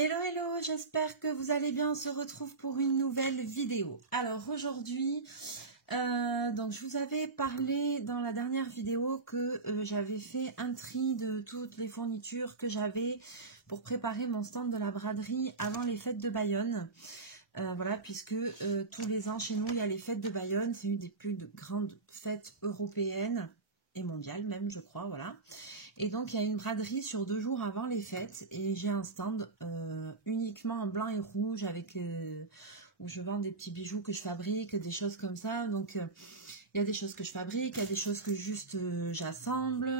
Hello, hello, j'espère que vous allez bien. On se retrouve pour une nouvelle vidéo. Alors aujourd'hui, donc je vous avais parlé dans la dernière vidéo que j'avais fait un tri de toutes les fournitures que j'avais pour préparer mon stand de la braderie avant les fêtes de Bayonne. Voilà, puisque tous les ans chez nous, il y a les fêtes de Bayonne. C'est une des plus grandes fêtes européennes et mondiales même, je crois, voilà. Et donc, il y a une braderie sur 2 jours avant les fêtes. Et j'ai un stand uniquement en blanc et rouge avec où je vends des petits bijoux que je fabrique, des choses comme ça. Donc, il y a des choses que je fabrique, il y a des choses que juste j'assemble,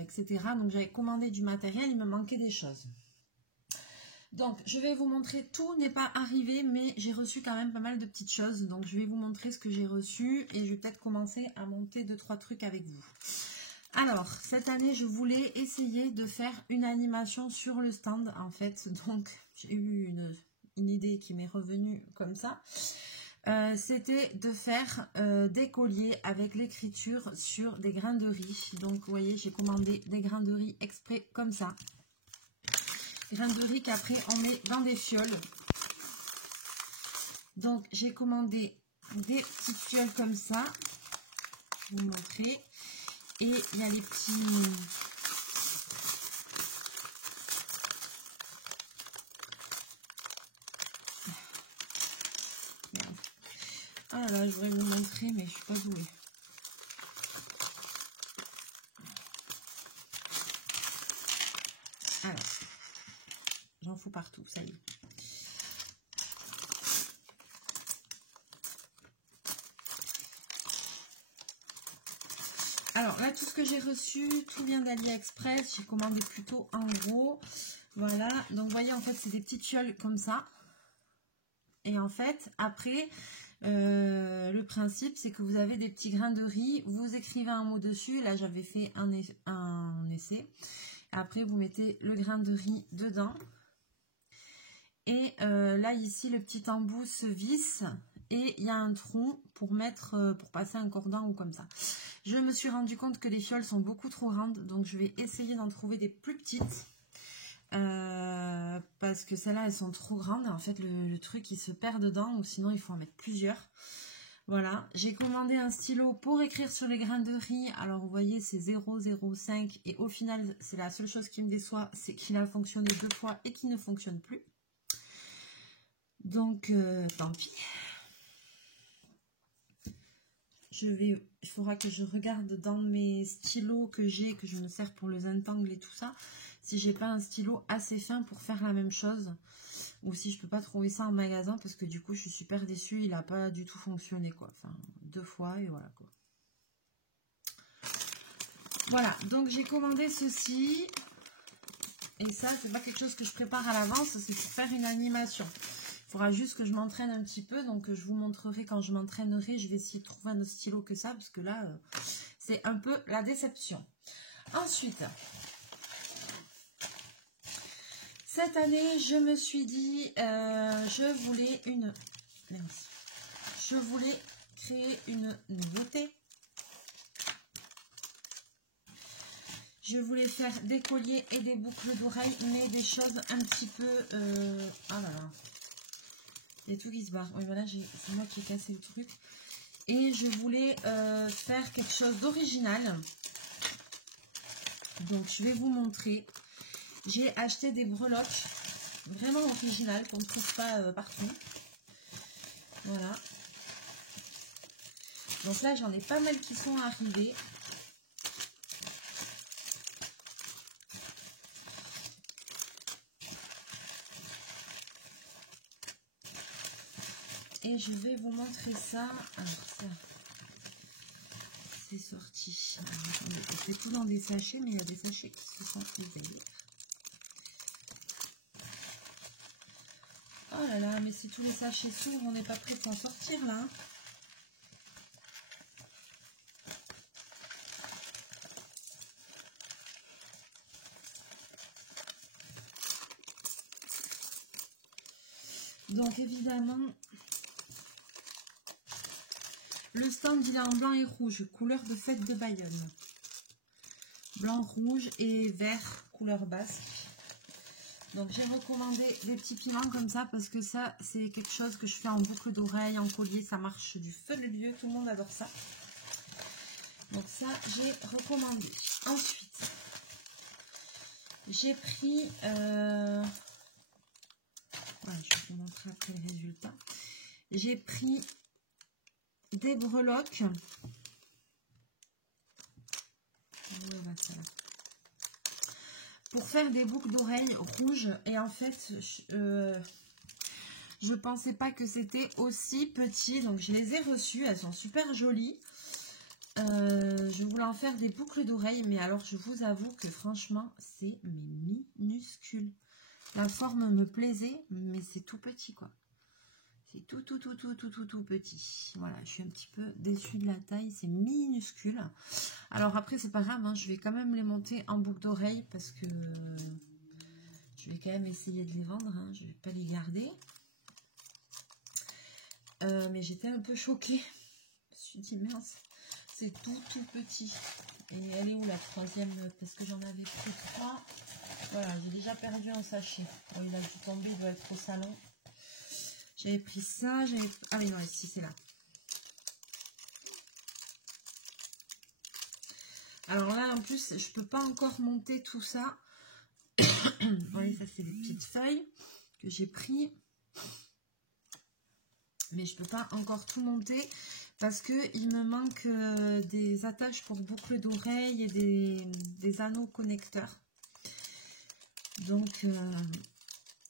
etc. Donc, j'avais commandé du matériel, il me manquait des choses. Donc, je vais vous montrer, tout n'est pas arrivé, mais j'ai reçu quand même pas mal de petites choses. Donc, je vais vous montrer ce que j'ai reçu et je vais peut-être commencer à monter 2-3 trucs avec vous. Alors, cette année, je voulais essayer de faire une animation sur le stand, en fait. Donc, j'ai eu une idée qui m'est revenue comme ça. C'était de faire des colliers avec l'écriture sur des grains de riz. Donc, vous voyez, j'ai commandé des grains de riz exprès comme ça. Des grains de riz qu'après, on met dans des fioles. Donc, j'ai commandé des petites fioles comme ça. Je vais vous montrer. Et il y a les petits... Merde. Ah là, je voudrais vous montrer, mais je suis pas douée. Alors, j'en fous partout, ça y est. Alors là, tout ce que j'ai reçu, tout vient d'AliExpress. J'ai commandé plutôt en gros. Voilà. Donc, vous voyez, en fait, c'est des petites fioles comme ça. Et en fait, après, le principe, c'est que vous avez des petits grains de riz. Vous écrivez un mot dessus. Là, j'avais fait un essai. Après, vous mettez le grain de riz dedans. Et là, ici, le petit embout se visse. Et il y a un trou pour mettre, pour passer un cordon ou comme ça. Je me suis rendu compte que les fioles sont beaucoup trop grandes. Donc, je vais essayer d'en trouver des plus petites. Parce que celles-là, elles sont trop grandes. En fait, le truc, il se perd dedans. Ou sinon, il faut en mettre plusieurs. Voilà. J'ai commandé un stylo pour écrire sur les grains de riz. Alors, vous voyez, c'est 0,05. Et au final, c'est la seule chose qui me déçoit. C'est qu'il a fonctionné 2 fois et qu'il ne fonctionne plus. Donc, tant pis. Il faudra que je regarde dans mes stylos que j'ai, que je me sers pour les intangles et tout ça, si j'ai pas un stylo assez fin pour faire la même chose, ou si je peux pas trouver ça en magasin, parce que du coup je suis super déçue, il a pas du tout fonctionné quoi, enfin 2 fois et voilà quoi. Voilà, donc j'ai commandé ceci, et ça c'est pas quelque chose que je prépare à l'avance, c'est pour faire une animation. Il faudra juste que je m'entraîne un petit peu, donc je vous montrerai quand je m'entraînerai. Je vais essayer de trouver un autre stylo que ça, parce que là, c'est un peu la déception. Ensuite, cette année, je me suis dit, je voulais créer une nouveauté. Je voulais faire des colliers et des boucles d'oreilles, mais des choses un petit peu... oh là là. Il y a tout qui se barre. Oui, voilà, c'est moi qui ai cassé le truc. Et je voulais faire quelque chose d'original. Donc, je vais vous montrer. J'ai acheté des breloques vraiment originales qu'on ne trouve pas partout. Voilà. Donc là, j'en ai pas mal qui sont arrivés. Et je vais vous montrer ça. Alors ça, c'est sorti. Je fais tout dans des sachets, mais il y a des sachets qui se sont vidés. Oh là là, mais si tous les sachets s'ouvrent, on n'est pas prêt pour en sortir là. Donc évidemment... Le stand, il est en blanc et rouge, couleur de fête de Bayonne. Blanc, rouge et vert, couleur basque. Donc j'ai recommandé des petits piments comme ça parce que ça c'est quelque chose que je fais en boucle d'oreille, en collier, ça marche du feu de Dieu, tout le monde adore ça. Donc ça j'ai recommandé. Ensuite j'ai pris, ouais, je vais vous montrer après le résultat. J'ai pris des breloques. Pour faire des boucles d'oreilles rouges. Et en fait, je pensais pas que c'était aussi petit. Donc je les ai reçues. Elles sont super jolies. Je voulais en faire des boucles d'oreilles. Mais alors je vous avoue que franchement, c'est minuscule. La forme me plaisait. Mais c'est tout petit quoi. C'est tout petit. Voilà, je suis un petit peu déçue de la taille. C'est minuscule. Alors après, c'est pas grave. Hein, je vais quand même les monter en boucle d'oreille parce que je vais quand même essayer de les vendre. Hein, je vais pas les garder. Mais j'étais un peu choquée. Je me suis dit, mince, c'est tout petit. Et elle est où la troisième? Parce que j'en avais pris 3. Voilà, j'ai déjà perdu un sachet. Bon, il a dû tomber, il doit être au salon. J'avais pris ça, ah oui, non, ici, c'est là. Alors là, en plus, je peux pas encore monter tout ça. Vous voyez, ça, c'est des petites feuilles que j'ai pris. Mais je peux pas encore tout monter parce que il me manque des attaches pour boucles d'oreilles et des anneaux connecteurs. Donc,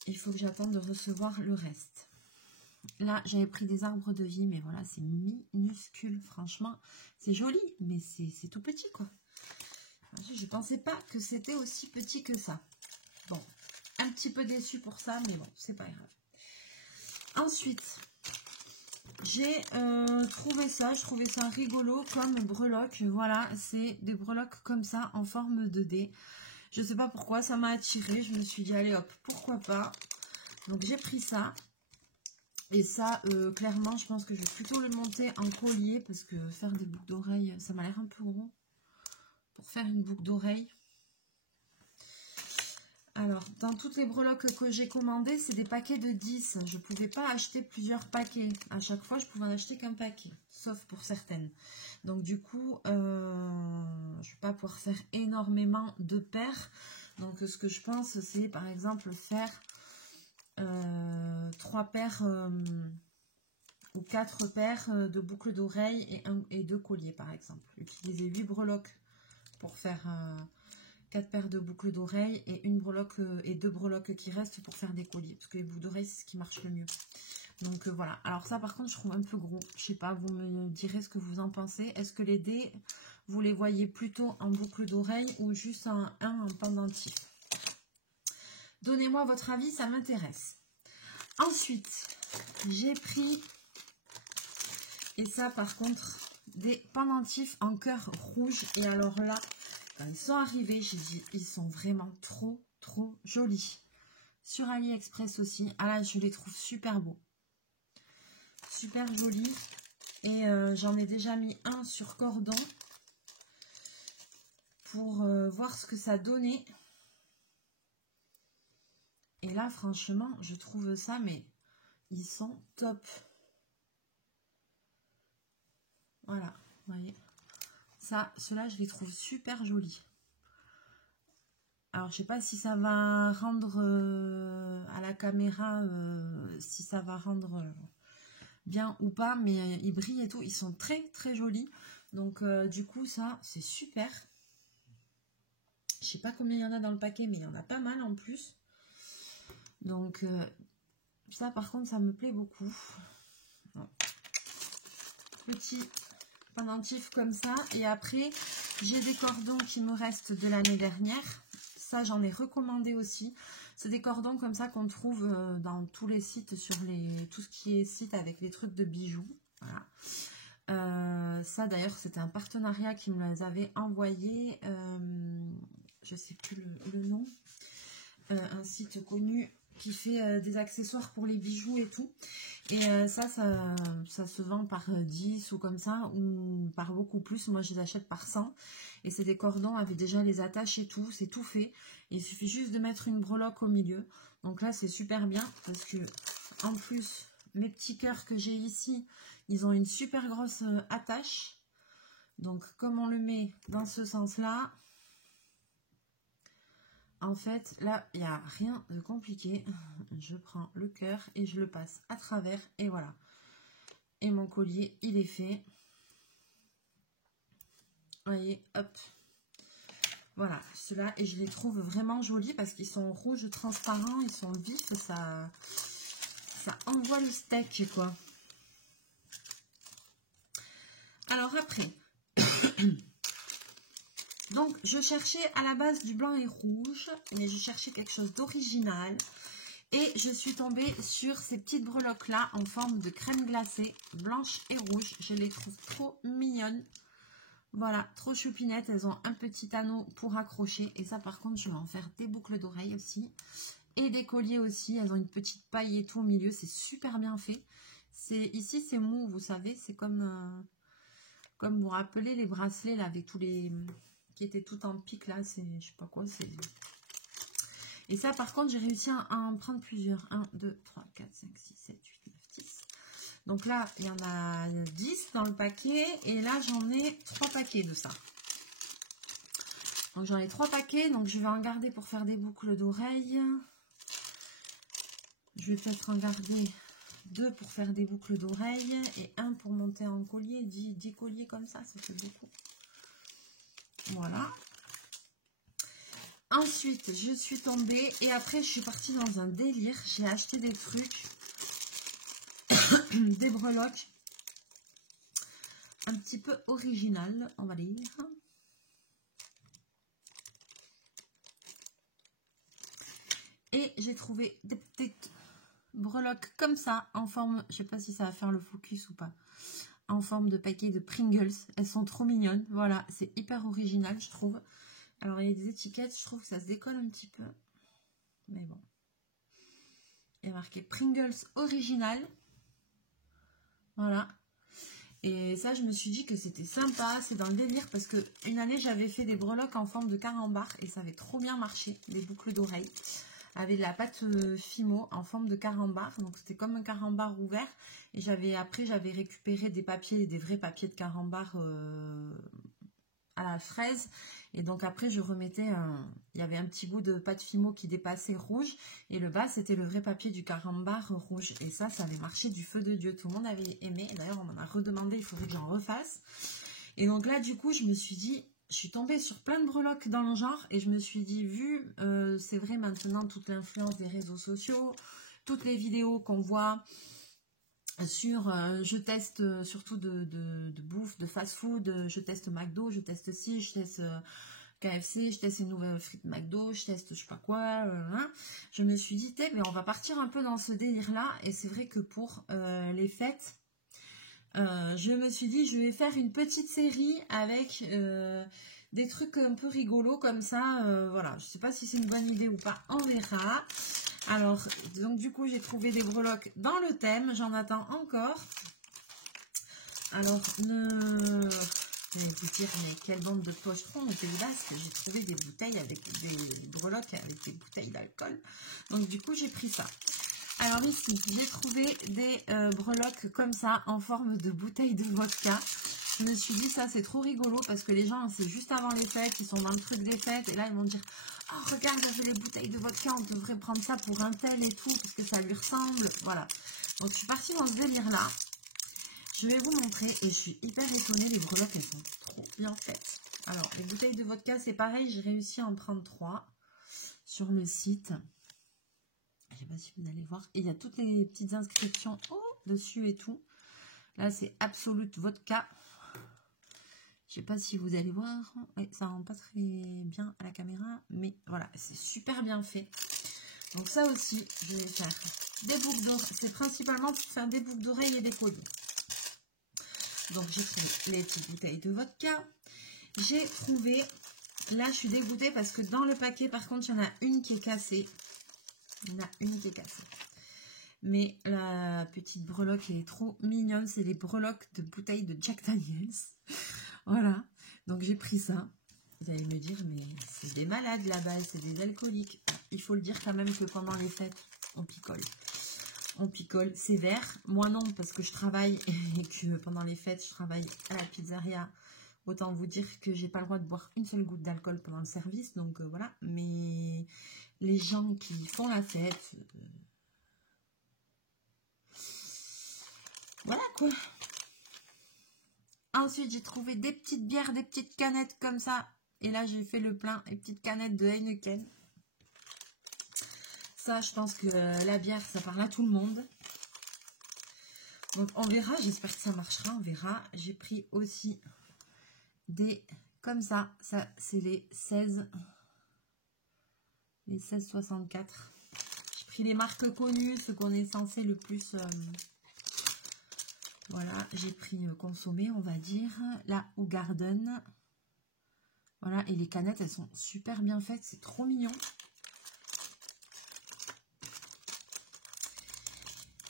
il faut que j'attende de recevoir le reste. Là, j'avais pris des arbres de vie, mais voilà, c'est minuscule. Franchement, c'est joli, mais c'est tout petit, quoi. Je ne pensais pas que c'était aussi petit que ça. Bon, un petit peu déçue pour ça, mais bon, c'est pas grave. Ensuite, j'ai trouvé ça. Je trouvais ça rigolo comme breloque. Voilà, c'est des breloques comme ça, en forme de dé. Je sais pas pourquoi, ça m'a attirée. Je me suis dit, allez hop, pourquoi pas. Donc, j'ai pris ça. Et ça, clairement, je pense que je vais plutôt le monter en collier parce que faire des boucles d'oreilles, ça m'a l'air un peu gros pour faire une boucle d'oreille. Alors, dans toutes les breloques que j'ai commandées, c'est des paquets de 10. Je ne pouvais pas acheter plusieurs paquets. À chaque fois, je pouvais en acheter qu'un paquet, sauf pour certaines. Donc, du coup, je ne vais pas pouvoir faire énormément de paires. Donc, ce que je pense, c'est par exemple faire 3 paires ou 4 paires de boucles d'oreilles et 2 colliers par exemple. Utiliser 8 breloques pour faire 4 paires de boucles d'oreilles et une breloque et 2 breloques qui restent pour faire des colliers. Parce que les boucles d'oreilles, c'est ce qui marche le mieux. Donc voilà. Alors ça par contre, je trouve un peu gros. Je sais pas, vous me direz ce que vous en pensez. Est-ce que les dés, vous les voyez plutôt en boucle d'oreille ou juste en pendentif? Donnez-moi votre avis, ça m'intéresse. Ensuite, j'ai pris, et ça par contre, des pendentifs en cœur rouge. Et alors là, quand ils sont arrivés, j'ai dit, ils sont vraiment trop jolis. Sur AliExpress aussi. Ah là, je les trouve super beaux. Super jolis. Et j'en ai déjà mis un sur cordon pour voir ce que ça donnait. Et là, franchement, je trouve ça, mais ils sont top. Voilà, vous voyez. Ça, ceux-là, je les trouve super jolis. Alors, je sais pas si ça va rendre à la caméra, si ça va rendre bien ou pas, mais ils brillent et tout. Ils sont très jolis. Donc, du coup, ça, c'est super. Je sais pas combien il y en a dans le paquet, mais il y en a pas mal en plus. Donc, ça, par contre, ça me plaît beaucoup. Bon. Petit pendentif comme ça. Et après, j'ai des cordons qui me restent de l'année dernière. Ça, j'en ai recommandé aussi. C'est des cordons comme ça qu'on trouve dans tous les sites, sur tout ce qui est site avec les trucs de bijoux. Voilà. Ça, d'ailleurs, c'était un partenariat qui me les avait envoyés. Je sais plus le nom. Un site connu qui fait des accessoires pour les bijoux et tout. Et ça se vend par 10 ou comme ça, ou par beaucoup plus. Moi, je les achète par 100. Et c'est des cordons avec déjà les attaches et tout. C'est tout fait. Et il suffit juste de mettre une breloque au milieu. Donc là, c'est super bien parce que, en plus, mes petits cœurs que j'ai ici, ils ont une super grosse attache. Donc, comme on le met dans ce sens-là, en fait, là, il n'y a rien de compliqué. Je prends le cœur et je le passe à travers et voilà. Et mon collier, il est fait. Vous voyez, hop. Voilà, ceux-là. Et je les trouve vraiment jolis parce qu'ils sont rouges transparents, ils sont vifs. Ça envoie le steak, quoi. Alors après... Donc, je cherchais à la base du blanc et rouge, mais je cherchais quelque chose d'original. Et je suis tombée sur ces petites breloques-là en forme de crème glacée, blanche et rouge. Je les trouve trop mignonnes. Voilà, trop choupinettes. Elles ont un petit anneau pour accrocher. Et ça, par contre, je vais en faire des boucles d'oreilles aussi. Et des colliers aussi. Elles ont une petite paille et tout au milieu. C'est super bien fait. Ici, c'est mou, vous savez. C'est comme vous vous rappelez les bracelets là avec tous les... qui était tout en pique là, c'est je sais pas quoi, c'est... Et ça par contre j'ai réussi à en prendre plusieurs, 1, 2, 3, 4, 5, 6, 7, 8, 9, 10. Donc là il y en a 10 dans le paquet et là j'en ai 3 paquets de ça. Donc j'en ai 3 paquets, donc je vais en garder pour faire des boucles d'oreilles. Je vais peut-être en garder 2 pour faire des boucles d'oreilles et 1 pour monter en collier, 10 colliers comme ça fait beaucoup. Voilà. Ensuite, je suis tombée et après, je suis partie dans un délire. J'ai acheté des trucs, des breloques un petit peu originales, on va dire. Et j'ai trouvé des petites breloques comme ça, en forme, je sais pas si ça va faire le focus ou pas, en forme de paquet de Pringles. Elles sont trop mignonnes. Voilà, c'est hyper original, je trouve. Alors, il y a des étiquettes, je trouve que ça se décolle un petit peu. Mais bon. Il y a marqué Pringles original. Voilà. Et ça, je me suis dit que c'était sympa. C'est dans le délire parce que une année, j'avais fait des breloques en forme de carambar. Et ça avait trop bien marché. Des boucles d'oreilles. Avec de la pâte Fimo en forme de carambar. Donc, c'était comme un carambar ouvert. Et après, j'avais récupéré des papiers, des vrais papiers de carambar à la fraise. Et donc après je remettais il y avait un petit bout de pâte Fimo qui dépassait rouge et le bas c'était le vrai papier du carambar rouge et ça avait marché du feu de Dieu, tout le monde avait aimé. D'ailleurs on m'en a redemandé, il faudrait que j'en refasse. Et donc là du coup je me suis dit, je suis tombée sur plein de breloques dans le genre et je me suis dit, vu c'est vrai maintenant toute l'influence des réseaux sociaux, toutes les vidéos qu'on voit sur je teste surtout de bouffe, de fast food, je teste McDo, je teste ci, je teste KFC, je teste une nouvelle frite McDo, je teste je sais pas quoi, je me suis dit mais on va partir un peu dans ce délire là et c'est vrai que pour les fêtes je me suis dit je vais faire une petite série avec des trucs un peu rigolos comme ça, voilà, je sais pas si c'est une bonne idée ou pas, on verra. Alors, donc du coup, j'ai trouvé des breloques dans le thème. J'en attends encore. Alors, je vais vous dire, mais quelle bande de pochetrons au Pays Basque. J'ai trouvé des bouteilles avec des breloques avec des bouteilles d'alcool. Donc, du coup, j'ai pris ça. Alors ici, j'ai trouvé des breloques comme ça, en forme de bouteille de vodka. Je me suis dit, ça, c'est trop rigolo parce que les gens, c'est juste avant les fêtes, ils sont dans le truc des fêtes. Et là, ils vont dire... Oh, regarde, j'ai les bouteilles de vodka, on devrait prendre ça pour un tel et tout, parce que ça lui ressemble. Voilà. Donc, je suis partie dans ce délire-là. Je vais vous montrer, et je suis hyper étonnée, les breloques, elles sont trop bien faites. Alors, les bouteilles de vodka, c'est pareil, j'ai réussi à en prendre 3 sur le site. Je ne sais pas si vous allez voir. Et il y a toutes les petites inscriptions dessus et tout. Là, c'est Absolute Vodka. Je ne sais pas si vous allez voir, oui, ça rend pas très bien à la caméra, mais voilà, c'est super bien fait. Donc ça aussi, je vais faire des boucles d'oreilles. C'est principalement pour faire des boucles d'oreilles et des colliers. Donc j'ai trouvé les petites bouteilles de vodka. J'ai trouvé, là je suis dégoûtée parce que dans le paquet, par contre, il y en a une qui est cassée. Il y en a une qui est cassée. Mais la petite breloque elle est trop mignonne. C'est les breloques de bouteilles de Jack Daniels. Voilà. Donc j'ai pris ça. Vous allez me dire, mais c'est des malades là-bas, c'est des alcooliques. Il faut le dire quand même que pendant les fêtes, on picole. On picole, c'est vert. Moi non, parce que je travaille et que pendant les fêtes, je travaille à la pizzeria. Autant vous dire que j'ai pas le droit de boire une seule goutte d'alcool pendant le service. Donc voilà. Mais les gens qui font la fête, voilà quoi. Ensuite, j'ai trouvé des petites bières, des petites canettes comme ça. Et là, j'ai fait le plein, les petites canettes de Heineken. Ça, je pense que la bière, ça parle à tout le monde. Donc, on verra. J'espère que ça marchera. On verra. J'ai pris aussi des comme ça. Ça, c'est les 16. Les 16,64. J'ai pris les marques connues, ce qu'on est censé le plus... voilà, j'ai pris consommé, on va dire. La Hoegaarden. Voilà, et les canettes, elles sont super bien faites. C'est trop mignon.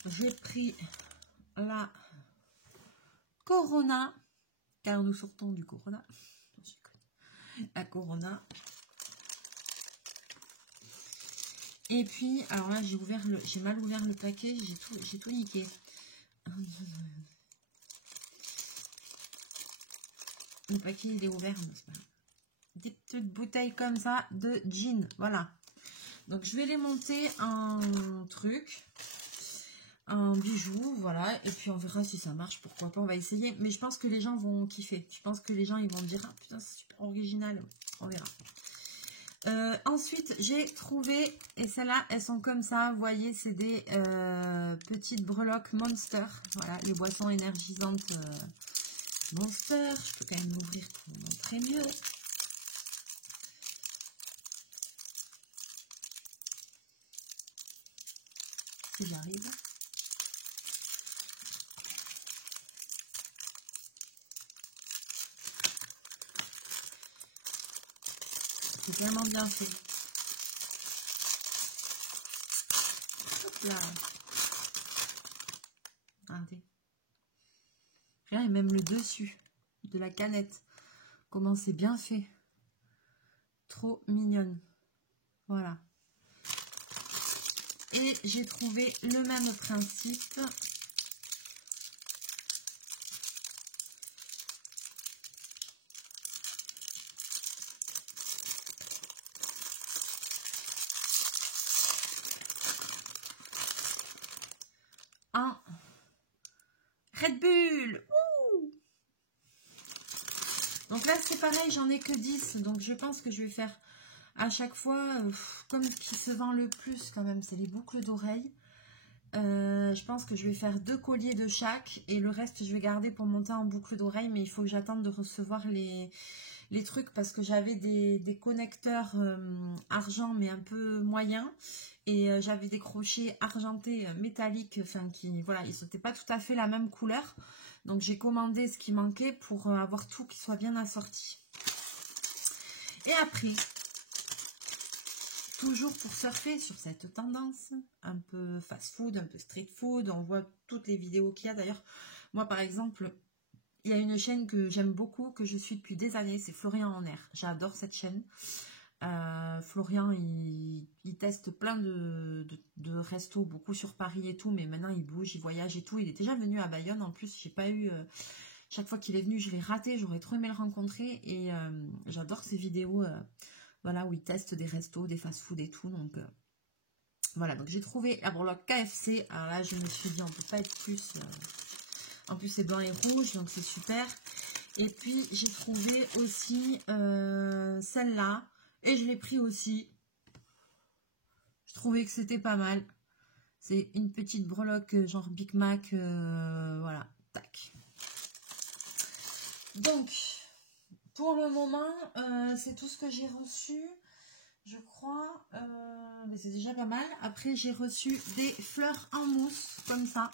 J'ai pris la Corona, car nous sortons du Corona. La Corona. Et puis, alors là, j'ai mal ouvert le paquet, j'ai tout niqué. Le paquet, il est ouvert, mais c'est pas grave. Des petites bouteilles comme ça de gin, voilà. Donc, je vais les monter en truc. Un bijou, voilà, et puis on verra si ça marche, pourquoi pas, on va essayer, mais je pense que les gens vont kiffer, je pense que les gens ils vont dire, ah putain c'est super original, on verra. Ensuite j'ai trouvé, et celles-là elles sont comme ça, vous voyez c'est des petites breloques Monster, voilà, les boissons énergisantes Monster, je peux quand même l'ouvrir pour vous montrer mieux. Si j'arrive. C'est tellement bien fait. Hop là. Regardez. Et même le dessus de la canette. Comment c'est bien fait. Trop mignonne. Voilà. Et j'ai trouvé le même principe. Un Red Bull. Wouh! Donc là c'est pareil, j'en ai que 10. Donc je pense que je vais faire à chaque fois, comme ce qui se vend le plus quand même, c'est les boucles d'oreilles. Je pense que je vais faire 2 colliers de chaque. Et le reste je vais garder pour monter en boucle d'oreille. Mais il faut que j'attende de recevoir les trucs. Parce que j'avais des connecteurs argent mais un peu moyens. Et j'avais des crochets argentés métalliques. Enfin qui, voilà, ils n'étaient pas tout à fait la même couleur. Donc j'ai commandé ce qui manquait pour avoir tout qui soit bien assorti. Et après, toujours pour surfer sur cette tendance, un peu fast-food, un peu street food, on voit toutes les vidéos qu'il y a. D'ailleurs, moi par exemple, il y a une chaîne que j'aime beaucoup, que je suis depuis des années, c'est Florian en Air. J'adore cette chaîne. Florian, il teste plein de restos, beaucoup sur Paris et tout, mais maintenant il bouge, il voyage et tout. Il est déjà venu à Bayonne, en plus, j'ai pas eu... chaque fois qu'il est venu, je l'ai raté, j'aurais trop aimé le rencontrer. Et j'adore ces vidéos... voilà, où ils testent des restos, des fast-food et tout. Donc, voilà. Donc, j'ai trouvé la breloque KFC. Alors là, je me suis dit, on peut pas être plus... en plus, c'est blanc et rouge, donc c'est super. Et puis, j'ai trouvé aussi celle-là. Et je l'ai pris aussi. Je trouvais que c'était pas mal. C'est une petite breloque genre Big Mac. Voilà, tac. Donc... pour le moment, c'est tout ce que j'ai reçu, je crois, mais c'est déjà pas mal. Après, j'ai reçu des fleurs en mousse, comme ça.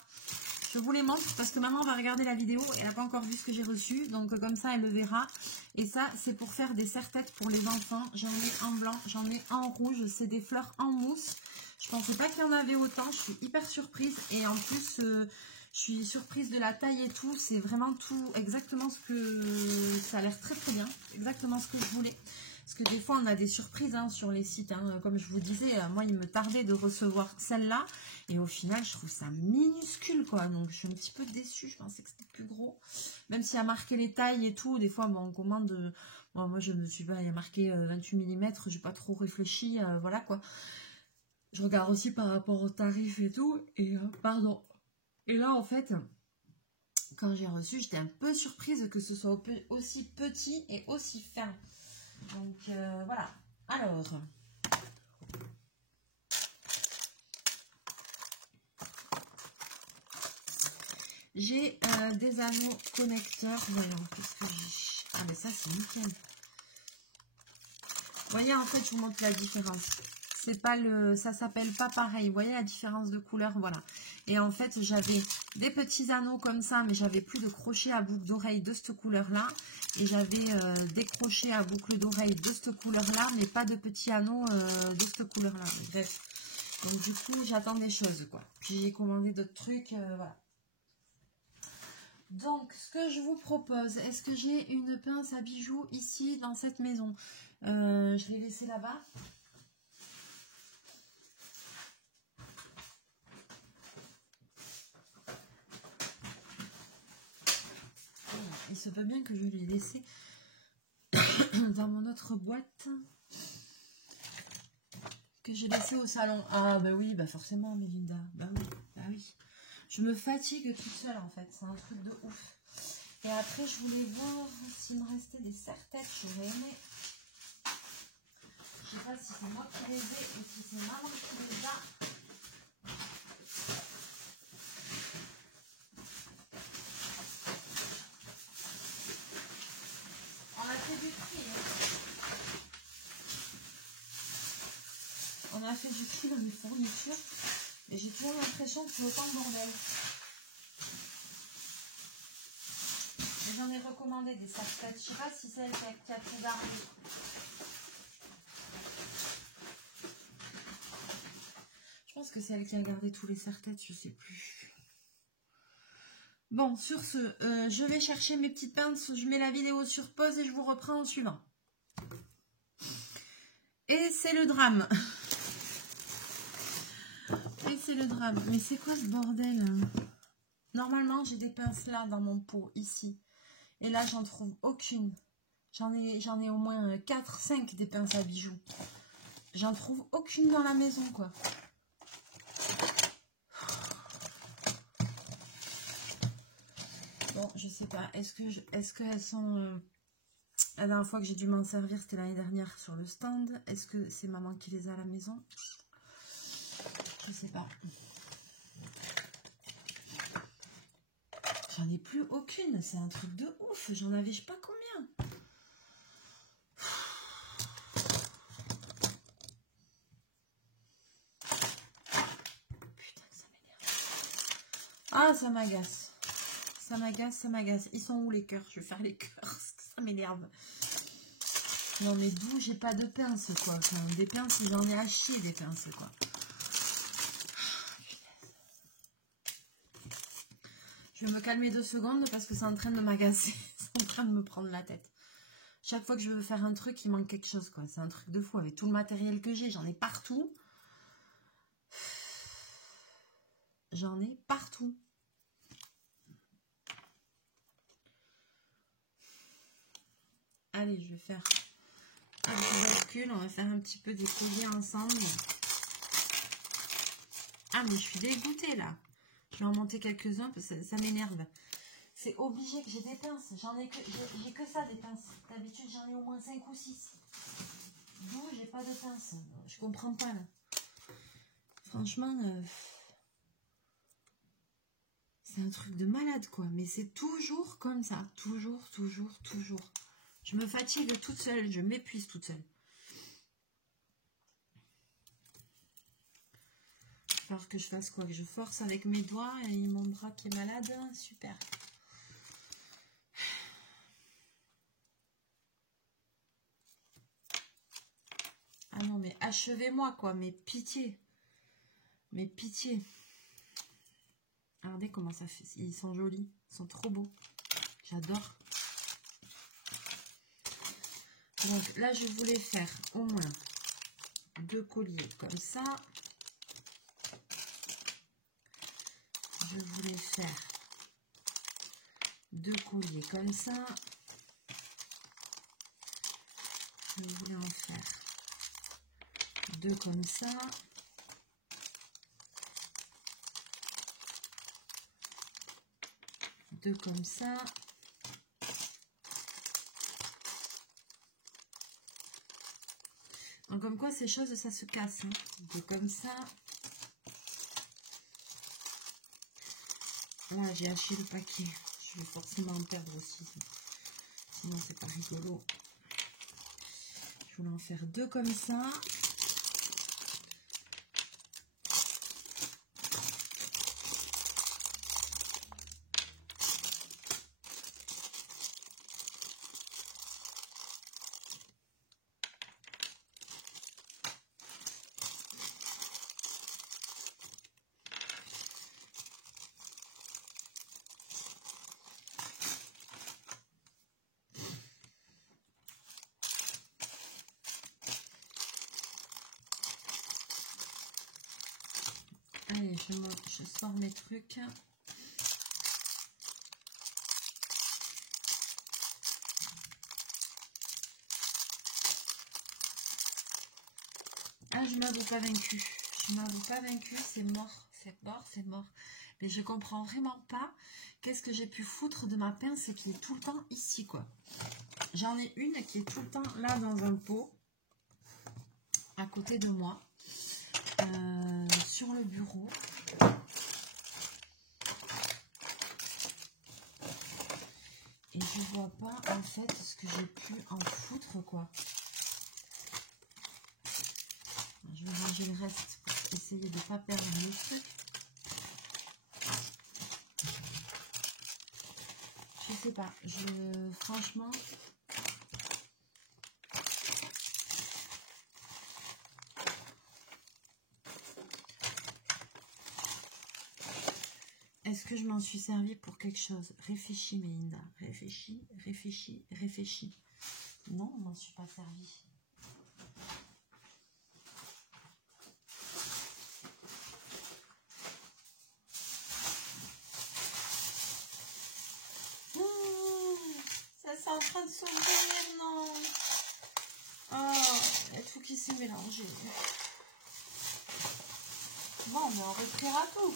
Je vous les montre parce que maman va regarder la vidéo et elle n'a pas encore vu ce que j'ai reçu. Donc, comme ça, elle le verra. Et ça, c'est pour faire des serre-têtes pour les enfants. J'en ai en blanc, j'en ai en rouge. C'est des fleurs en mousse. Je pensais pas qu'il y en avait autant. Je suis hyper surprise. Et en plus, je suis surprise de la taille et tout. C'est vraiment tout exactement ce que... Ça a l'air très très bien. Exactement ce que je voulais. Parce que des fois, on a des surprises hein, sur les sites. Hein. Comme je vous disais, moi, il me tardait de recevoir celle-là. Et au final, je trouve ça minuscule, quoi. Donc, je suis un petit peu déçue. Je pensais que c'était plus gros. Même s'il y a marqué les tailles et tout. Des fois, bon, on commande... Bon, moi, je ne me suis pas... Il y a marqué 28 mm. Je n'ai pas trop réfléchi. Voilà, quoi. Je regarde aussi par rapport au tarif et tout. Et, pardon. Et là, en fait... Quand j'ai reçu, j'étais un peu surprise que ce soit aussi petit et aussi fin. Donc voilà. Alors, j'ai des anneaux connecteurs. Voyons, qu'est-ce que j'ai? Ah mais ça c'est nickel. Vous voyez en fait, je vous montre la différence. C'est pas le, ça s'appelle pas pareil. Vous voyez la différence de couleur, voilà. Et en fait, j'avais des petits anneaux comme ça, mais j'avais plus de crochets à boucle d'oreille de cette couleur-là. Et j'avais des crochets à boucle d'oreille de cette couleur-là, mais pas de petits anneaux de cette couleur-là. Bref. Donc du coup, j'attends des choses, quoi. Puis j'ai commandé d'autres trucs, voilà. Donc, ce que je vous propose, est-ce que j'ai une pince à bijoux ici, dans cette maison? Je l'ai laissée là-bas. Il se peut bien que je l'ai laissé dans mon autre boîte que j'ai laissé au salon. Ah bah oui, bah forcément Mélinda. Bah oui, bah oui. Je me fatigue toute seule en fait, c'est un truc de ouf. Et après je voulais voir s'il me restait des serre-têtes, j'aurais aimé. Je sais pas si c'est moi qui les ai ou si c'est maman qui les a. On a fait du tri. Hein. On a fait du tri dans les fournitures. Et j'ai toujours l'impression que c'est autant de bordel. J'en ai recommandé des serre-têtes. Je sais pas si c'est elle qui a tout gardé. Je pense que c'est elle qui a gardé tous les serre-têtes, je sais plus. Bon, sur ce, je vais chercher mes petites pinces. Je mets la vidéo sur pause et je vous reprends en suivant. Et c'est le drame. Et c'est le drame. Mais c'est quoi ce bordel? Normalement, j'ai des pinces là dans mon pot, ici. Et là, j'en trouve aucune. J'en ai au moins 4, 5 des pinces à bijoux. J'en trouve aucune dans la maison, quoi. Bon, je sais pas. Est-ce qu'elles sont... La dernière fois que j'ai dû m'en servir, c'était l'année dernière sur le stand. Est-ce que c'est maman qui les a à la maison? Je sais pas. J'en ai plus aucune. C'est un truc de ouf. J'en avais je sais pas combien. Putain, ça m'énerve. Ah, ça m'agace. Ça m'agace, ça m'agace. Ils sont où les cœurs? Je vais faire les cœurs. Ça m'énerve. Non mais d'où j'ai pas de pince, quoi. Enfin, des pinces, j'en ai à chier des pinces, quoi. Je vais me calmer 2 secondes parce que c'est en train de m'agacer. C'est en train de me prendre la tête. Chaque fois que je veux faire un truc, il manque quelque chose, quoi. C'est un truc de fou. Avec tout le matériel que j'ai, j'en ai partout. J'en ai partout. Allez, je vais faire un petit bascule. On va faire un petit peu des colliers ensemble. Ah, mais je suis dégoûtée, là. Je vais en monter quelques-uns parce que ça m'énerve. C'est obligé que j'ai des pinces. J'ai que ça, des pinces. D'habitude, j'en ai au moins 5 ou 6. D'où j'ai pas de pinces. Je comprends pas, là. Franchement, c'est un truc de malade, quoi. Mais c'est toujours comme ça. Toujours, toujours, toujours. Je me fatigue toute seule. Je m'épuise toute seule. Il va falloir que je fasse quoi? Que je force avec mes doigts et mon bras qui est malade. Super. Ah non, mais achevez-moi, quoi. Mais pitié. Mais pitié. Regardez comment ça fait. Ils sont jolis. Ils sont trop beaux. J'adore. Donc là, je voulais faire au moins 2 colliers comme ça. Je voulais faire 2 colliers comme ça. Je voulais en faire 2 comme ça. Deux comme ça. Donc comme quoi ces choses ça se casse. Hein. 2 comme ça. Là j'ai haché le paquet. Je vais forcément en perdre aussi. Sinon c'est pas rigolo. Je voulais en faire 2 comme ça. Allez, je sors mes trucs. Ah, je m'avoue pas vaincu. Je m'avoue pas vaincu, c'est mort. C'est mort, c'est mort. Mais je comprends vraiment pas qu'est-ce que j'ai pu foutre de ma pince qui est tout le temps ici, quoi. J'en ai une qui est tout le temps là dans un pot, à côté de moi, sur le bureau. Et je vois pas en fait ce que j'ai pu en foutre, quoi. Je vais ranger le reste pour essayer de ne pas perdre le truc. Je sais pas, franchement... Est-ce que je m'en suis servi pour quelque chose? Réfléchis, Mélinda. Réfléchis, réfléchis, réfléchis. Non, je m'en suis pas servi. Ça c'est en train de s'ouvrir, non. Oh, il y a tout qui s'est mélangé. Bon, on retirera tout.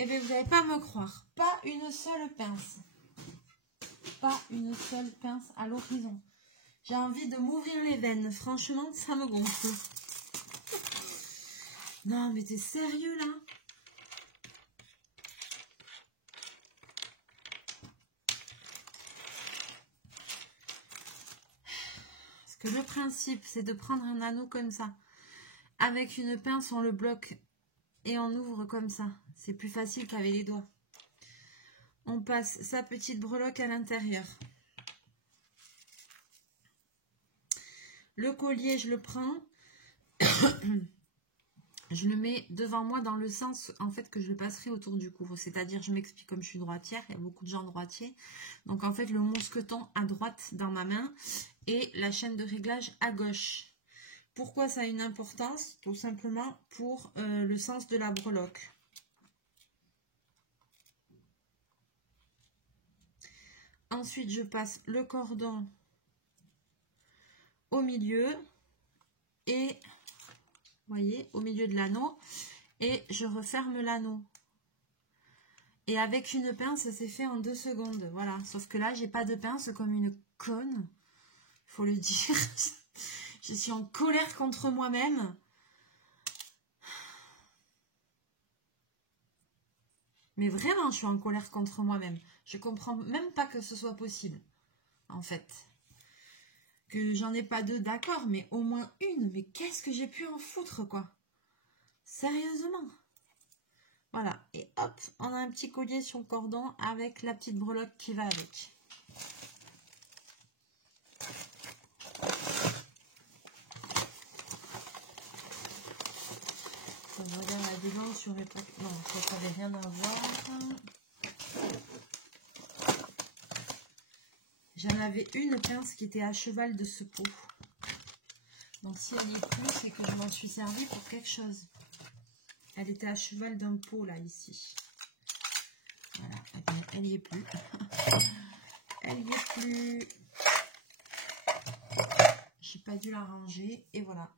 Eh bien, vous n'allez pas me croire. Pas une seule pince. Pas une seule pince à l'horizon. J'ai envie de m'ouvrir les veines. Franchement, ça me gonfle. Non, mais t'es sérieux, là? Parce que le principe, c'est de prendre un anneau comme ça. Avec une pince, on le bloque et on ouvre comme ça. C'est plus facile qu'avec les doigts. On passe sa petite breloque à l'intérieur. Le collier, je le prends. Je le mets devant moi dans le sens en fait que je le passerai autour du cou. C'est-à-dire, je m'explique, comme je suis droitière, il y a beaucoup de gens droitiers. Donc en fait, le mousqueton à droite dans ma main et la chaîne de réglage à gauche. Pourquoi ça a une importance? Tout simplement pour le sens de la breloque. Ensuite, je passe le cordon au milieu et, vous voyez, au milieu de l'anneau, et je referme l'anneau. Et avec une pince, ça s'est fait en 2 secondes, voilà. Sauf que là, j'ai pas de pince comme une conne, faut le dire. Je suis en colère contre moi-même. Mais vraiment, je suis en colère contre moi-même. Je comprends même pas que ce soit possible, en fait. Que j'en ai pas 2, d'accord, mais au moins une. Mais qu'est-ce que j'ai pu en foutre, quoi? Sérieusement. Voilà. Et hop, on a un petit collier sur le cordon avec la petite breloque qui va avec. Je regarde là-dedans sur les... Non, ça n'avait rien à voir. J'en avais une pince qui était à cheval de ce pot. Donc si elle n'y est plus, c'est que je m'en suis servi pour quelque chose. Elle était à cheval d'un pot là, ici. Voilà, elle n'y est plus. Elle n'y est plus. J'ai pas dû la ranger et voilà.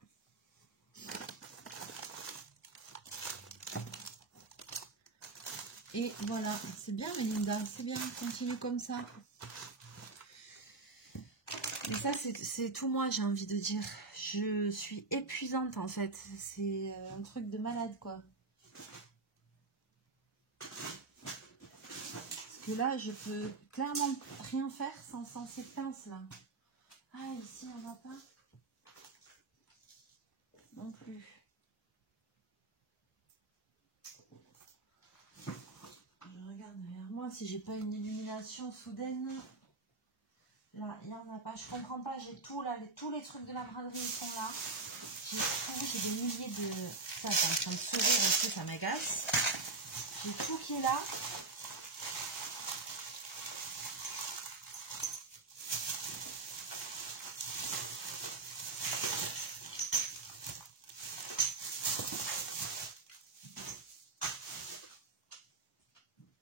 Et voilà, c'est bien Melinda, c'est bien, continue comme ça. Et ça, c'est tout moi, j'ai envie de dire. Je suis épuisante, en fait. C'est un truc de malade, quoi. Parce que là, je peux clairement rien faire sans ces pinces-là. Ah, ici, on va pas. Non plus. Je regarde derrière moi si j'ai pas une illumination soudaine. Là, il n'y en a pas. Je comprends pas. J'ai tout là. Tous les trucs de la braderie sont là. J'ai tout. J'ai des milliers de... Ça, c'est en train de sourire aussi. Ça m'agace. J'ai tout qui est là.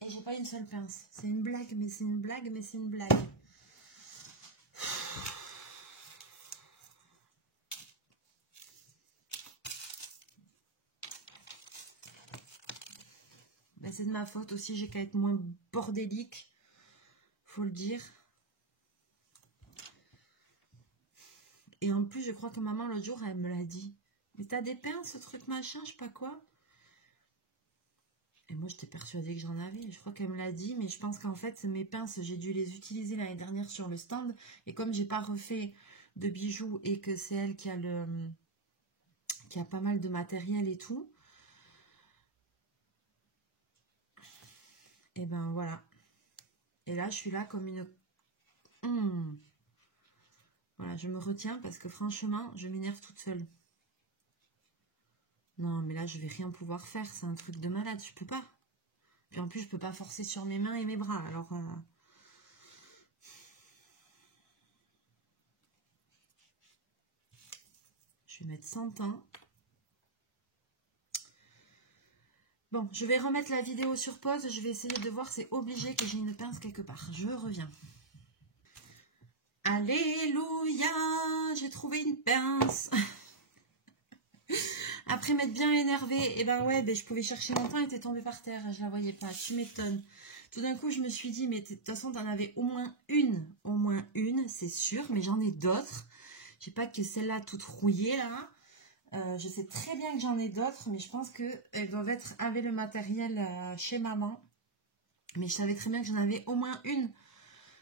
Et j'ai pas une seule pince. C'est une blague, mais c'est une blague, mais c'est une blague. Ben, c'est de ma faute aussi, j'ai qu'à être moins bordélique, faut le dire. Et en plus, je crois que maman, l'autre jour, elle me l'a dit. Mais t'as des pinces, ce truc machin, je sais pas quoi. Et moi, j'étais persuadée que j'en avais. Je crois qu'elle me l'a dit, mais je pense qu'en fait, mes pinces, j'ai dû les utiliser l'année dernière sur le stand. Et comme j'ai pas refait de bijoux et que c'est elle qui a pas mal de matériel et tout, et ben voilà. Et là, je suis là comme une... Voilà, je me retiens parce que franchement, je m'énerve toute seule. Non, mais là, je vais rien pouvoir faire. C'est un truc de malade, je peux pas. Puis en plus, je peux pas forcer sur mes mains et mes bras. Alors, je vais mettre 100 ans. Bon, je vais remettre la vidéo sur pause. Je vais essayer de voir. C'est obligé que j'ai une pince quelque part. Je reviens. Alléluia, j'ai trouvé une pince. Après m'être bien énervée, et ben ouais, ben je pouvais chercher longtemps, elle était tombée par terre, je la voyais pas, tu m'étonnes. Tout d'un coup, je me suis dit, mais de toute façon, t'en avais au moins une, c'est sûr, mais j'en ai d'autres. J'ai pas que celle-là toute rouillée, là. Je sais très bien que j'en ai d'autres, mais je pense qu'elles doivent être avec le matériel chez maman. Mais je savais très bien que j'en avais au moins une.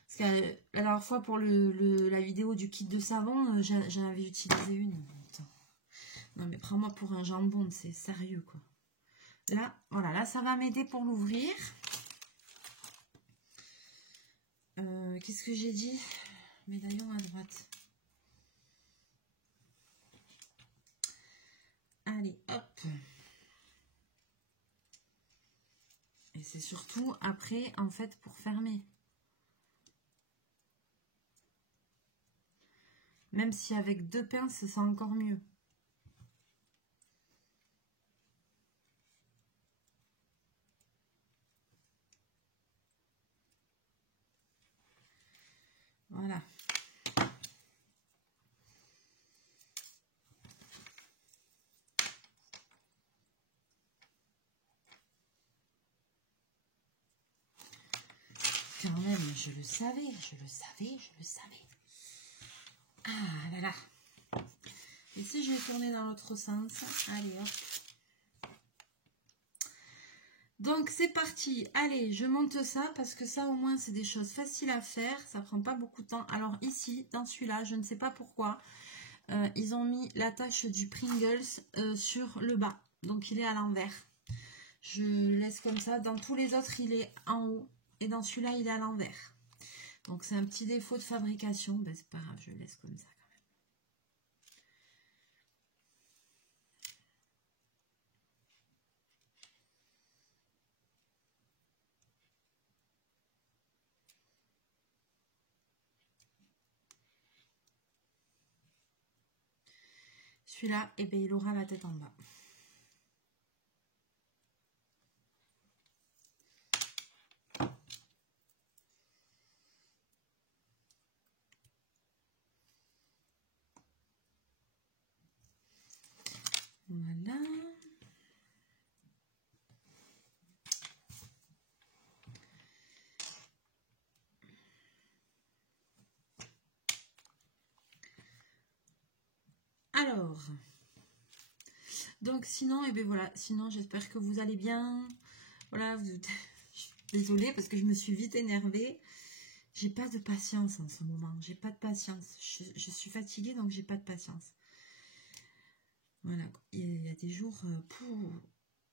Parce que la dernière fois, pour la vidéo du kit de savon, j'en avais utilisé une. Attends. Non, mais prends-moi pour un jambon, c'est sérieux, quoi. Là, voilà, là, ça va m'aider pour l'ouvrir. Qu'est-ce que j'ai dit? Médaillon à droite. Allez, hop. Et c'est surtout après, en fait, pour fermer. Même si avec deux pinces, c'est encore mieux. Voilà. Quand même, je le savais. Ah là là. Et si je vais tourner dans l'autre sens? Allez, hop. Donc, c'est parti. Allez, je monte ça parce que ça, au moins, c'est des choses faciles à faire. Ça prend pas beaucoup de temps. Alors, ici, dans celui-là, je ne sais pas pourquoi, ils ont mis l'attache du Pringles sur le bas. Donc il est à l'envers. Je le laisse comme ça. Dans tous les autres, il est en haut. Et dans celui-là, il est à l'envers. Donc c'est un petit défaut de fabrication. Ben, c'est pas grave, je le laisse comme ça. Celui-là, eh ben, il aura la tête en bas. Voilà. Alors, donc sinon, et ben voilà, sinon j'espère que vous allez bien. Voilà, je suis désolée parce que je me suis vite énervée. J'ai pas de patience en ce moment, j'ai pas de patience. Je suis fatiguée donc j'ai pas de patience. Voilà, il y a des jours,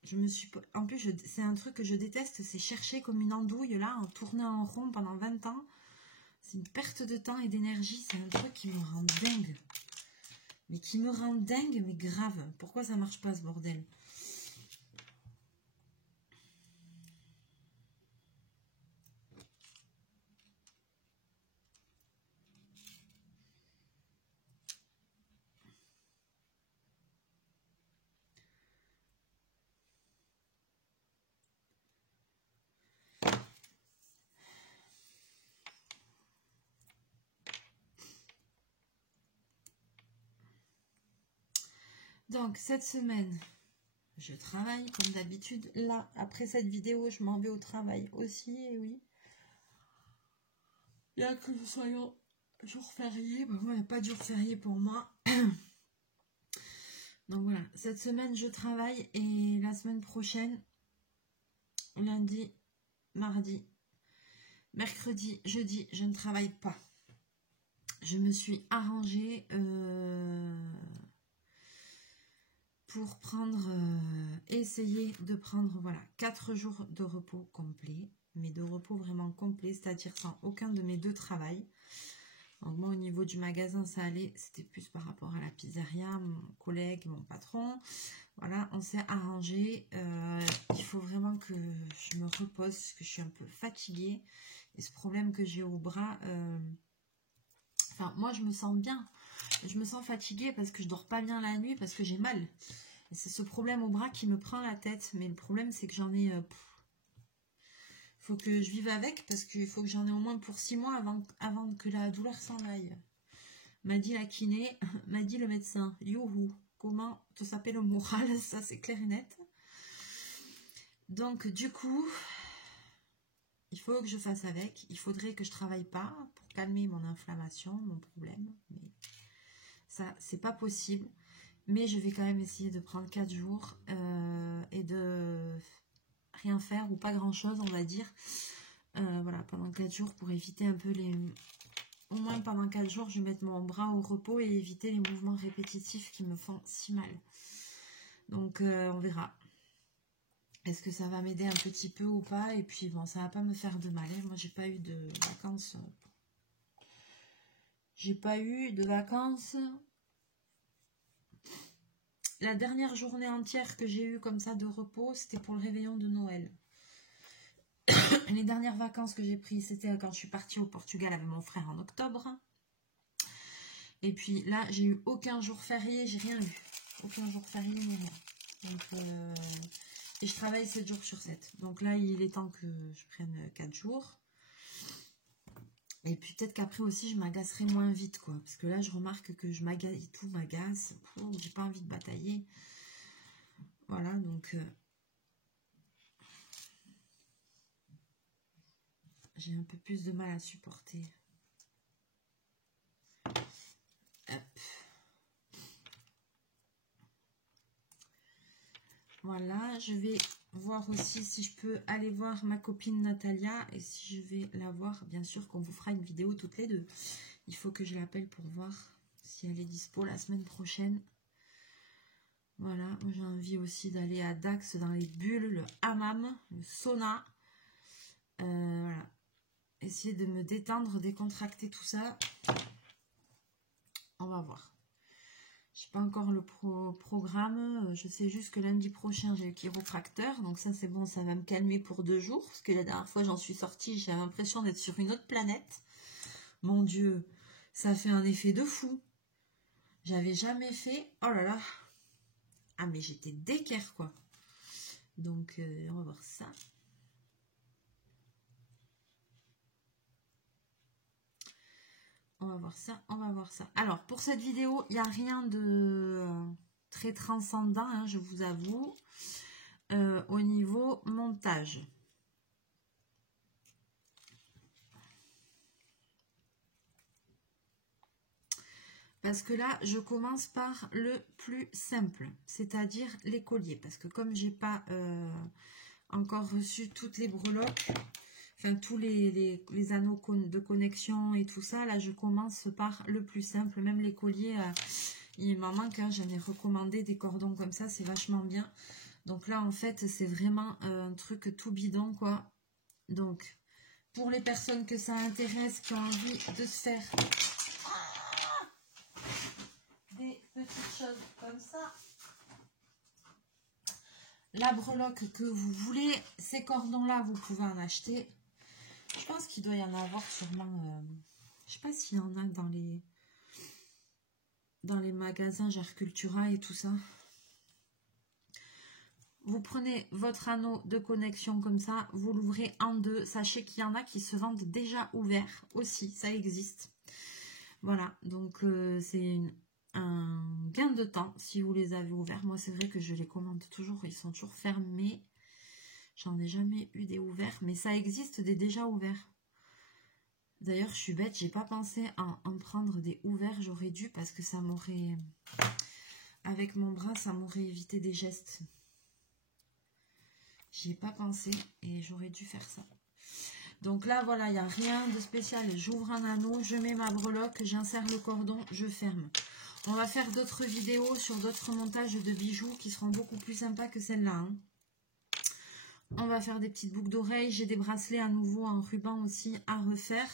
je me suis... En plus, c'est un truc que je déteste, c'est chercher comme une andouille là, en tournant en rond pendant 20 ans. C'est une perte de temps et d'énergie, c'est un truc qui me rend dingue. Mais qui me rend dingue, mais grave. Pourquoi ça marche pas ce bordel? Donc, cette semaine, je travaille comme d'habitude. Là, après cette vidéo, je m'en vais au travail aussi, et oui. Bien que nous soyons jour férié, bah, moi, il n'y a pas de jour férié pour moi. Donc voilà, cette semaine, je travaille et la semaine prochaine, lundi, mardi, mercredi, jeudi, je ne travaille pas. Je me suis arrangée pour essayer de prendre, voilà, 4 jours de repos complet, mais de repos vraiment complet, c'est-à-dire sans aucun de mes 2 travails. Donc moi, au niveau du magasin, ça allait, c'était plus par rapport à la pizzeria, mon collègue, mon patron. Voilà, on s'est arrangé. Il faut vraiment que je me repose, parce que je suis un peu fatiguée. Et ce problème que j'ai au bras, enfin, moi, je me sens bien. Je me sens fatiguée parce que je dors pas bien la nuit, parce que j'ai mal. Et c'est ce problème au bras qui me prend la tête. Mais le problème, c'est que j'en ai... faut que je vive avec, parce qu'il faut que j'en ai au moins pour 6 mois avant que la douleur s'en aille. M'a dit la kiné, m'a dit le médecin. Youhou, comment te s'appelle le moral? Ça, c'est clair et net. Donc, du coup, il faut que je fasse avec. Il faudrait que je travaille pas pour calmer mon inflammation, mon problème. Mais ça, c'est pas possible. Mais je vais quand même essayer de prendre 4 jours et de rien faire ou pas grand-chose, on va dire. Voilà, pendant 4 jours pour éviter un peu les... Au moins pendant 4 jours, je vais mettre mon bras au repos et éviter les mouvements répétitifs qui me font si mal. Donc, on verra. Est-ce que ça va m'aider un petit peu ou pas? Et puis, bon, ça va pas me faire de mal. Moi, j'ai pas eu de vacances. J'ai pas eu de vacances. La dernière journée entière que j'ai eue comme ça de repos, c'était pour le réveillon de Noël. Les dernières vacances que j'ai prises, c'était quand je suis partie au Portugal avec mon frère en octobre. Et puis là, j'ai eu aucun jour férié, j'ai rien eu. Aucun jour férié, ni rien. Donc, et je travaille 7 jours sur 7. Donc là, il est temps que je prenne 4 jours. Et puis peut-être qu'après aussi, je m'agacerai moins vite, quoi. Parce que là, je remarque que je m'agace, tout m'agace. J'ai pas envie de batailler. Voilà, donc... j'ai un peu plus de mal à supporter. Hop. Voilà, je vais voir aussi si je peux aller voir ma copine Natalia. Et si je vais la voir, bien sûr qu'on vous fera une vidéo toutes les deux. Il faut que je l'appelle pour voir si elle est dispo la semaine prochaine. Voilà, j'ai envie aussi d'aller à Dax dans les bulles, le hammam, le sauna. Voilà. Essayer de me détendre, décontracter tout ça. On va voir. Je sais pas encore le programme. Je sais juste que lundi prochain, j'ai le chiropracteur. Donc ça, c'est bon, ça va me calmer pour 2 jours. Parce que la dernière fois, j'en suis sortie, j'ai l'impression d'être sur une autre planète. Mon Dieu, ça fait un effet de fou. J'avais jamais fait... Oh là là. Ah, mais j'étais d'équerre, quoi. Donc, on va voir ça. On va voir ça, on va voir ça. Alors, pour cette vidéo, il n'y a rien de très transcendant, hein, je vous avoue, au niveau montage. Parce que là, je commence par le plus simple, c'est-à-dire les colliers. Parce que comme j'ai pas encore reçu toutes les breloques, enfin tous les anneaux de connexion et tout ça, là je commence par le plus simple. Même les colliers, il m'en manque, hein, j'en ai recommandé des cordons comme ça, c'est vachement bien. Donc là en fait c'est vraiment un truc tout bidon quoi. Donc pour les personnes que ça intéresse, qui ont envie de se faire des petites choses comme ça, la breloque que vous voulez, ces cordons là vous pouvez en acheter. Je pense qu'il doit y en avoir sûrement, je sais pas s'il y en a dans les magasins genre Cultura et tout ça. Vous prenez votre anneau de connexion comme ça, vous l'ouvrez en deux. Sachez qu'il y en a qui se vendent déjà ouverts aussi, ça existe. Voilà, donc c'est un gain de temps si vous les avez ouverts. Moi c'est vrai que je les commande toujours, ils sont toujours fermés. J'en ai jamais eu des ouverts, mais ça existe des déjà ouverts. D'ailleurs, je suis bête, j'ai pas pensé à en prendre des ouverts, j'aurais dû parce que ça m'aurait, avec mon bras, ça m'aurait évité des gestes. J'y ai pas pensé et j'aurais dû faire ça. Donc là, voilà, il n'y a rien de spécial. J'ouvre un anneau, je mets ma breloque, j'insère le cordon, je ferme. On va faire d'autres vidéos sur d'autres montages de bijoux qui seront beaucoup plus sympas que celle-là, hein. On va faire des petites boucles d'oreilles. J'ai des bracelets à nouveau en ruban aussi à refaire.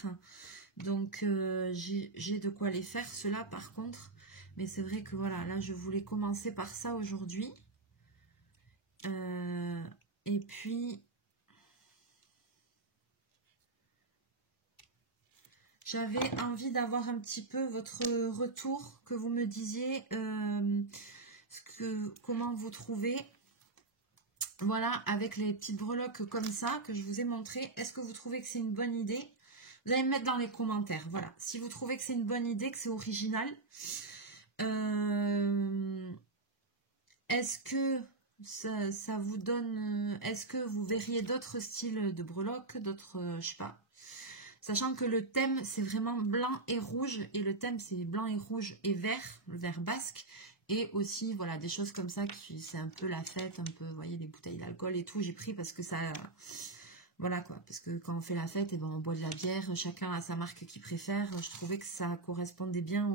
Donc, j'ai de quoi les faire, ceux-là, par contre. Mais c'est vrai que, voilà, là, je voulais commencer par ça aujourd'hui. Et puis, j'avais envie d'avoir un petit peu votre retour, que vous me disiez comment vous trouvez. Voilà, avec les petites breloques comme ça que je vous ai montré. Est-ce que vous trouvez que c'est une bonne idée? Vous allez me mettre dans les commentaires. Voilà, si vous trouvez que c'est une bonne idée, que c'est original. Est-ce que ça vous donne... Est-ce que vous verriez d'autres styles de breloques, d'autres... je sais pas. Sachant que le thème, c'est vraiment blanc et rouge. Et le thème, c'est blanc et rouge et vert, le vert basque. Et aussi, voilà, des choses comme ça, c'est un peu la fête, un peu, vous voyez, les bouteilles d'alcool et tout. J'ai pris parce que ça... Voilà quoi, parce que quand on fait la fête, et ben on boit de la bière, chacun a sa marque qu'il préfère. Je trouvais que ça correspondait bien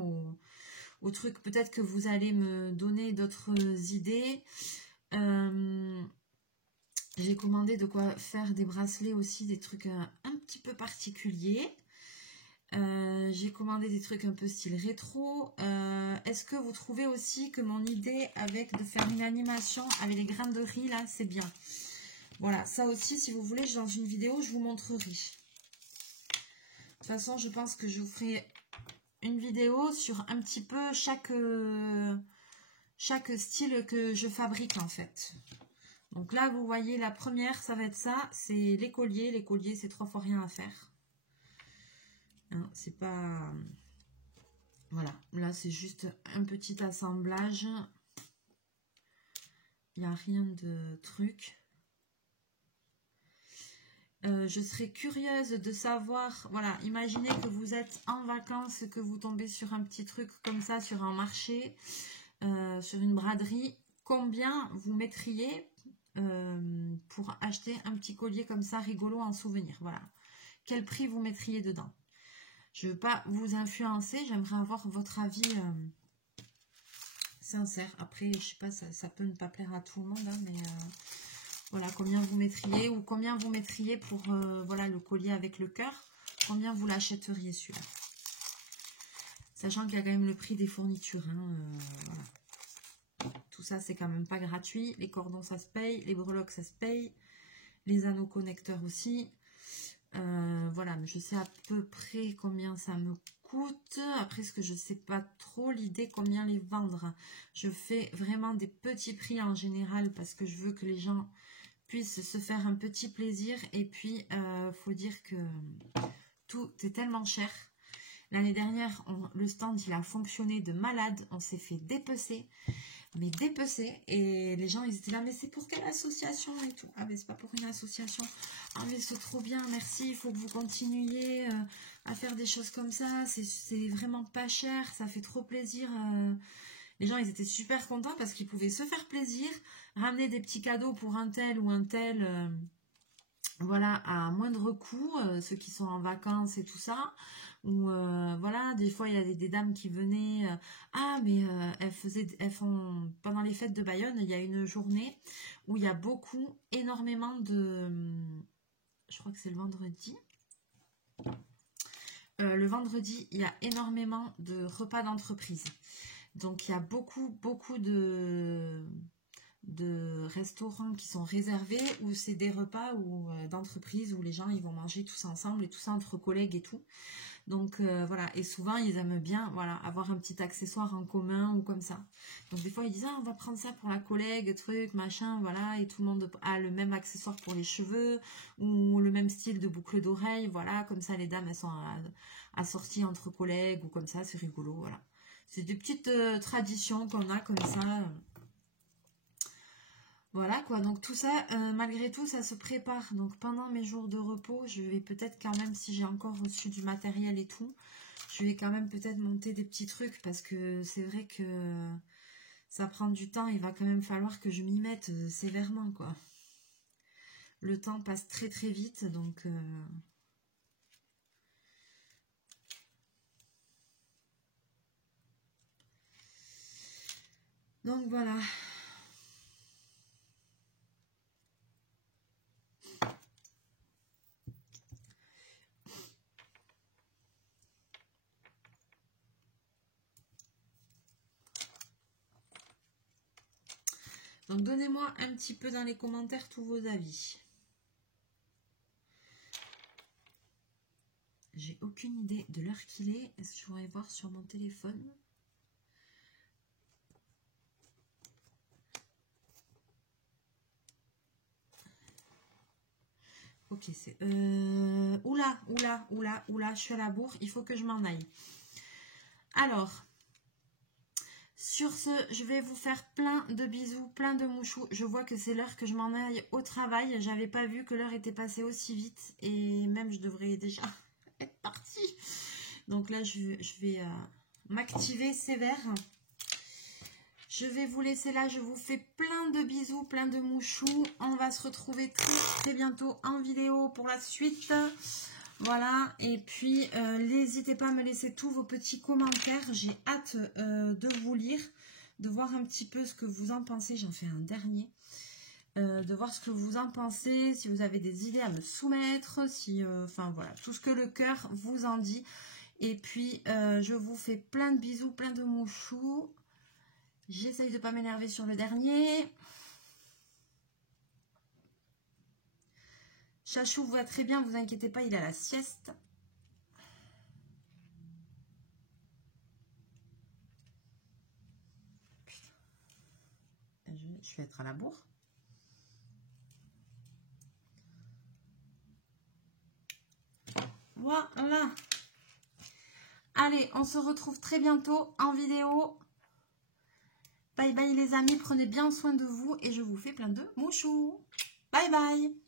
au truc. Peut-être que vous allez me donner d'autres idées. J'ai commandé de quoi faire des bracelets aussi, des trucs un petit peu particuliers. J'ai commandé des trucs un peu style rétro. Est-ce que vous trouvez aussi que mon idée de faire une animation avec les grains de riz là, c'est bien? Voilà, ça aussi, si vous voulez, dans une vidéo, je vous montrerai. De toute façon, je pense que je vous ferai une vidéo sur un petit peu chaque style que je fabrique en fait. Donc là, vous voyez, la première, ça va être ça, c'est les colliers. Les colliers, c'est 3 fois rien à faire. Hein, c'est pas... Voilà, là, c'est juste un petit assemblage. Il n'y a rien de truc. Je serais curieuse de savoir, voilà, imaginez que vous êtes en vacances, que vous tombez sur un petit truc comme ça, sur un marché, sur une braderie, combien vous mettriez pour acheter un petit collier comme ça, rigolo en souvenir, voilà. Quel prix vous mettriez dedans? Je ne veux pas vous influencer, j'aimerais avoir votre avis sincère. Après, je sais pas, ça peut ne pas plaire à tout le monde, hein, mais voilà, combien vous mettriez ou combien vous mettriez pour voilà, le collier avec le cœur. Combien vous l'achèteriez celui-là? Sachant qu'il y a quand même le prix des fournitures. Hein, voilà. Tout ça, c'est quand même pas gratuit. Les cordons, ça se paye. Les breloques, ça se paye. Les anneaux connecteurs aussi. Voilà, mais je sais à peu près combien ça me coûte. Après, ce que je sais pas trop l'idée combien les vendre. Je fais vraiment des petits prix en général parce que je veux que les gens puissent se faire un petit plaisir. Et puis, faut dire que tout est tellement cher. L'année dernière, le stand, il a fonctionné de malade. On s'est fait dépecer. Mais dépecer. Et les gens, ils étaient là, mais c'est pour quelle association et tout. Ah, mais c'est pas pour une association. Ah, mais c'est trop bien, merci. Il faut que vous continuiez à faire des choses comme ça. C'est vraiment pas cher. Ça fait trop plaisir. Les gens, ils étaient super contents parce qu'ils pouvaient se faire plaisir. Ramener des petits cadeaux pour un tel ou un tel. Voilà, à moindre coût. Ceux qui sont en vacances et tout ça. Ou voilà, des fois il y a des dames qui venaient, ah mais elles font, pendant les fêtes de Bayonne, il y a une journée où il y a énormément de, je crois que c'est le vendredi, il y a énormément de repas d'entreprise, donc il y a beaucoup de restaurants qui sont réservés, où c'est des repas d'entreprise où les gens ils vont manger tous ensemble et tout ça entre collègues et tout. Donc voilà, et souvent ils aiment bien voilà, avoir un petit accessoire en commun ou comme ça. Donc des fois ils disent ah, on va prendre ça pour la collègue, truc, machin, voilà, et tout le monde a le même accessoire pour les cheveux ou le même style de boucle d'oreille, voilà, comme ça les dames elles sont assorties entre collègues ou comme ça, c'est rigolo, voilà. C'est des petites traditions qu'on a comme ça. Voilà quoi, donc tout ça, malgré tout, ça se prépare. Donc pendant mes jours de repos, je vais peut-être quand même, si j'ai encore reçu du matériel et tout, je vais quand même peut-être monter des petits trucs parce que c'est vrai que ça prend du temps. Il va quand même falloir que je m'y mette sévèrement quoi. Le temps passe très très vite, donc voilà. Donc donnez-moi un petit peu dans les commentaires tous vos avis. J'ai aucune idée de l'heure qu'il est. Est-ce que je pourrais voir sur mon téléphone? Ok, c'est... Oula, je suis à la bourre. Il faut que je m'en aille. Alors... Sur ce, je vais vous faire plein de bisous, plein de mouchous. Je vois que c'est l'heure que je m'en aille au travail. J'avais pas vu que l'heure était passée aussi vite. Et même, je devrais déjà être partie. Donc là, je vais m'activer sévère. Je vais vous laisser là. Je vous fais plein de bisous, plein de mouchous. On va se retrouver très, très bientôt en vidéo pour la suite. Voilà, et puis n'hésitez pas à me laisser tous vos petits commentaires. J'ai hâte de vous lire, de voir un petit peu ce que vous en pensez. J'en fais un dernier. De voir ce que vous en pensez, si vous avez des idées à me soumettre, si, enfin voilà, tout ce que le cœur vous en dit. Et puis, je vous fais plein de bisous, plein de mouchous. J'essaye de ne pas m'énerver sur le dernier. Chachou va très bien, vous inquiétez pas, il est à la sieste. Je vais être à la bourre. Voilà. Allez, on se retrouve très bientôt en vidéo. Bye bye les amis, prenez bien soin de vous et je vous fais plein de mouchous. Bye bye.